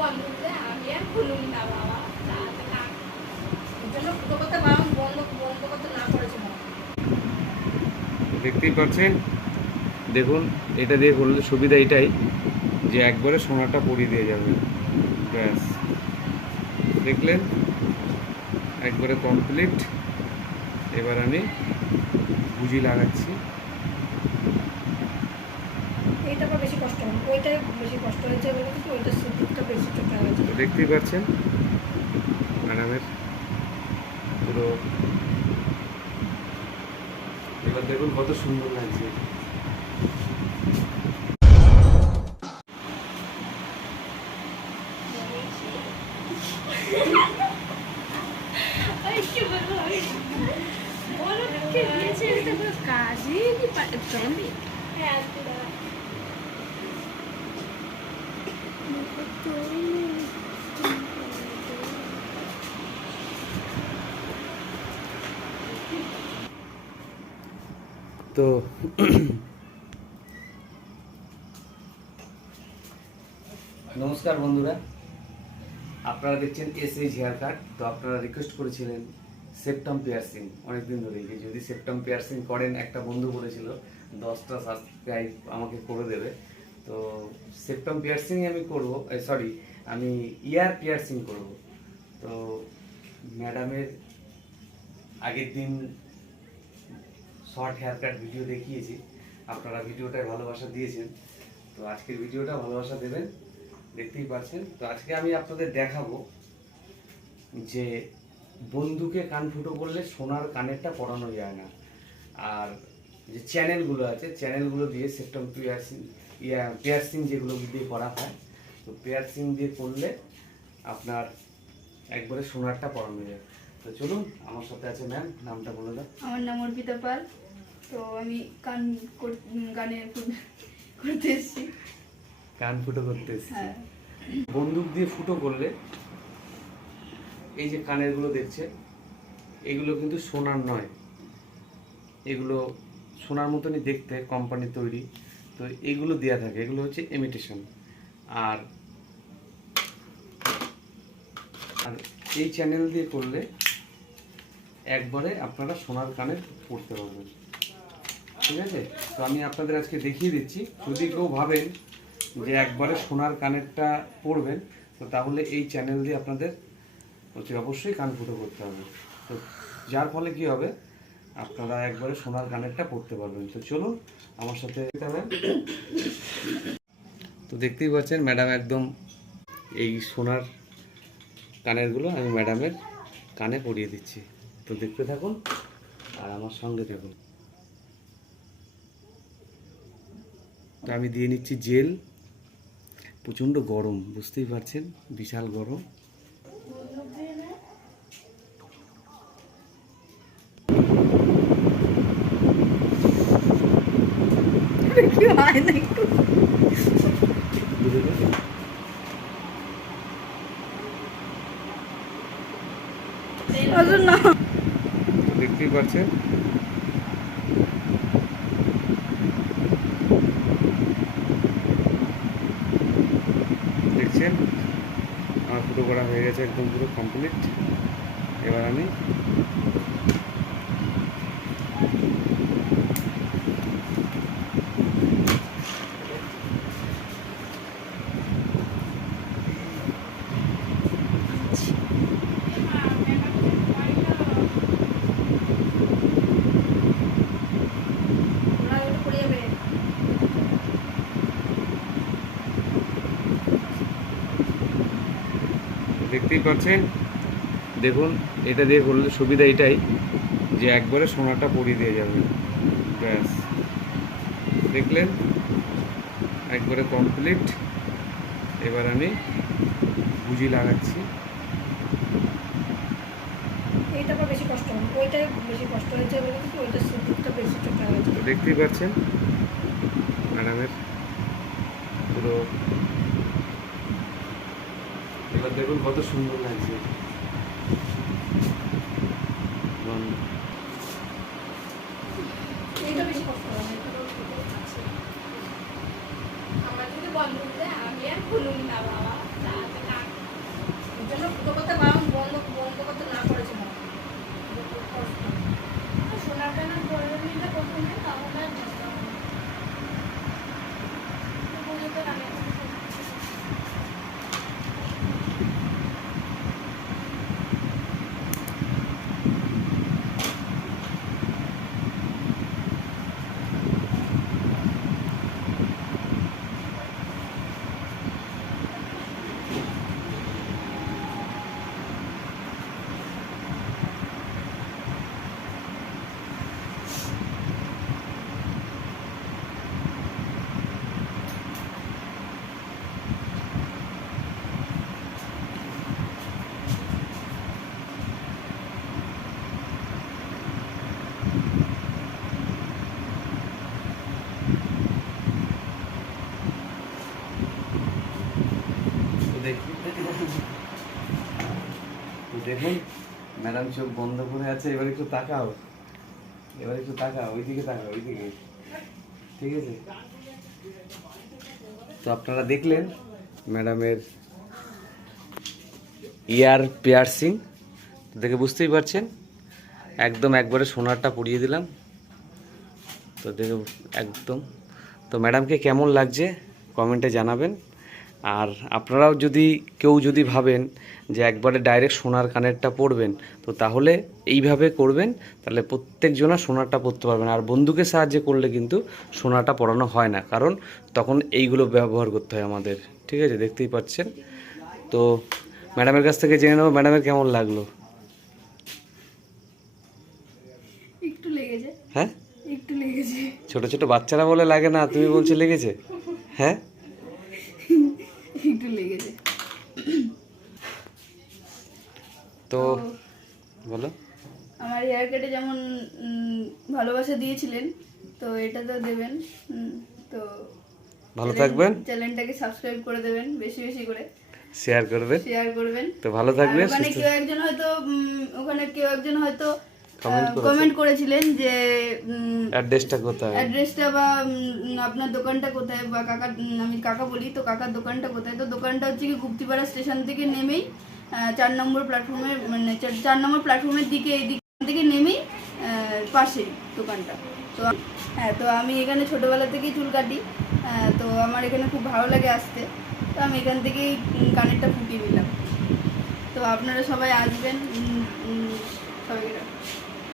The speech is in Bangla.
বন্ধ করে আমি আর খুলুন না বাবা, বন্ধ করতে না করেছিল। দেখতেই পাচ্ছেন, দেখুন এটা দিয়ে করলে সুবিধা এটাই যে একবারে সোনাটা পরিয়ে দিয়ে যাবে। ব্যাস, দেখলেন একবারে কমপ্লিট। এবার আমি বুজি লাগাচ্ছি। এইটা আবার বেশি কষ্ট হবে, ওইটাই বেশি কষ্ট হয়েছে বলে কিন্তু ওইটা সুযোগটা বেশি চোখে গেছে। দেখতেই পাচ্ছেন ম্যাডামের পুরো, এবার দেখুন কত সুন্দর লাগছে। তো নমস্কার বন্ধুরা, আপনারা দেখছেন এসএইচ হেয়ার কাট। তো আপনারা রিকোয়েস্ট করেছিলেন সেপ্টাম পিয়ার্সিং অনেকদিন ধরেই, যে যদি সেপ্টাম পিয়ার্সিং করেন, একটা বন্ধু বলেছিল 10টা সাবস্ক্রাইব আমাকে করে দেবে। তো সেপ্টাম পিয়ার্সিং আমি করব, সরি আমি ইয়ার পিয়ার্সিং করব। তো ম্যাডামের আগের দিন শর্ট হেয়ার কাট ভিডিও দেখিয়েছি, আপনারা ভিডিওটায় ভালোবাসা দিয়েছেন। তো আজকের ভিডিওটা ভালোবাসা দেবেন, দেখতেই পাচ্ছেন। তো আজকে আমি আপনাদের দেখাবো যে বন্দুকে কান ফুটো করলে সোনার কানেরটা পরানো যায় না। আর যে চ্যানেলগুলো আছে, চ্যানেলগুলো দিয়ে সেপ্টাম পিয়ার্সিং পিয়ার্সিং যেগুলো দিয়ে করা হয়, তো পিয়ার্সিং দিয়ে করলে আপনার একবারে সোনারটা পরানো যায়। তো চলুন, আমার সাথে আছে ম্যাম, নামটা বলে দাও। আমার নাম অর্পিতা পাল। তো আমি গানে করতে এসেছি। কান ফুটো করতে এসেছি। হ্যাঁ, বন্দুক দিয়ে ফুটো করলে এই যে কানেরগুলো দেখছেন, এগুলো কিন্তু সোনার নয়, এগুলো সোনার মতনই দেখতে, কোম্পানির তৈরি। তো এগুলো দেওয়া থাকে, এগুলো হচ্ছে ইমিটেশন। আর আর এই চ্যানেল দিয়ে করলে একবারে আপনারা সোনার কানের পরতে পারবেন, ঠিক আছে? তো আমি আপনাদের আজকে দেখিয়ে দিচ্ছি। যদি কেউ ভাবেন যে একবারে সোনার কানেরটা পরবেন, তো তাহলে এই চ্যানেল দিয়ে আপনাদের হচ্ছে অবশ্যই কান ফুটো করতে হবে। তো যার ফলে কি হবে, আপনারা একবারে সোনার কানেরটা পরতে পারবেন। তো চলুন আমার সাথে। তো দেখতেই পাচ্ছেন ম্যাডাম একদম এই সোনার কানেরগুলো আমি ম্যাডামের কানে পরিয়ে দিচ্ছি। তো দেখতে থাকুন আর আমার সঙ্গে থাকুন। তো আমি দিয়ে নিচ্ছি জেল। প্রচণ্ড গরম, বুঝতেই পারছেন, বিশাল গরম। দেখতেই পাচ্ছেন দেখছেন আমার ফুটো করা হয়ে গেছে, একদম পুরো কমপ্লিট। এবার আমি দেখতেই পাচ্ছেন, দেখুন এটা দিয়ে করলে সুবিধা এটাই যে একবারে সোনাটা পরিয়ে দিয়ে যাবে। ব্যাস, দেখলেন একবারে কমপ্লিট। এবার আমি বুজি লাগাচ্ছি। এইটা আবার বেশি কষ্ট হবে, ওইটাই বেশি কষ্ট হয়েছে বলে কিন্তু ওইটা সুযোগটা বেশি চোখে গেছে। তো দেখতেই পাচ্ছেন ম্যাডামের পুরো, এবার দেখুন কত সুন্দর লাগছে। এইটা বেশি কষ্ট হবে, আমার যদি বন্ধ করে আমি আর খুলুন না বাবা। তো দেখুন ম্যাডাম চোখ বন্ধ করে আছে, এবার একটু তাকাও, এবার একটু তাকাও, ওইদিকে তাকাও, ওইদিকে, ঠিক আছে? তো আপনারা দেখলেন ম্যাডামের ইয়ার পিয়ার্সিং, দেখে বুঝতেই পারছেন একদম একবারে সোনারটা পরিয়ে দিলাম। তো দেখে একদম, তো ম্যাডামকে কেমন লাগছে কমেন্টে জানাবেন। আর আপনারাও যদি কেউ যদি ভাবেন যে একবারে ডাইরেক্ট সোনার কানেরটা পরবেন, তো তাহলে এইভাবে করবেন, তাহলে প্রত্যেকজনা সোনারটা পরতে পারবেন। আর বন্দুকের সাহায্যে করলে কিন্তু সোনাটা পরানো হয় না, কারণ তখন এইগুলো ব্যবহার করতে হয় আমাদের, ঠিক আছে? দেখতেই পাচ্ছেন। তো ম্যাডামের কাছ থেকে জেনে নেবো ম্যাডামের কেমন লাগলো। একটু লেগেছে, হ্যাঁ একটু লেগেছে। ছোট ছোট বাচ্চারা বলে লাগে না, তুমি বলছো লেগেছে? হ্যাঁ একটু লেগেছে। তো বলো। আমার হেয়ার কাটে যেমন ভালোবাসা দিয়েছিলেন, তো এটা তো দেবেন। তো ভালো থাকবেন, চ্যানেলটাকে সাবস্ক্রাইব করে দেবেন, বেশি বেশি করে শেয়ার করবেন, শেয়ার করবেন। তো ভালো থাকবেন। ওখানে কেউ একজন হয়তো কমেন্ট কমেন্ট করেছিলেন যে অ্যাড্রেসটা কোথায়, অ্যাড্রেসটা বা আপনার দোকানটা কোথায়, বা কাকার, আমি কাকা বলি, তো কাকার দোকানটা কোথায়। তো দোকানটা হচ্ছে কি গুপ্তিপাড়া স্টেশন থেকে নেমেই 4 নম্বর প্ল্যাটফর্মে, মানে 4 নম্বর প্ল্যাটফর্মের দিকে, এই দিক থেকে নেমেই পাশে দোকানটা। তো হ্যাঁ, তো আমি এখানে ছোটোবেলা থেকেই চুল কাটি, তো আমার এখানে খুব ভালো লাগে আসতে, তো আমি এখান থেকেই কানেরটা ফুটিয়ে নিলাম। তো আপনারা সবাই আসবেন, সবাইকে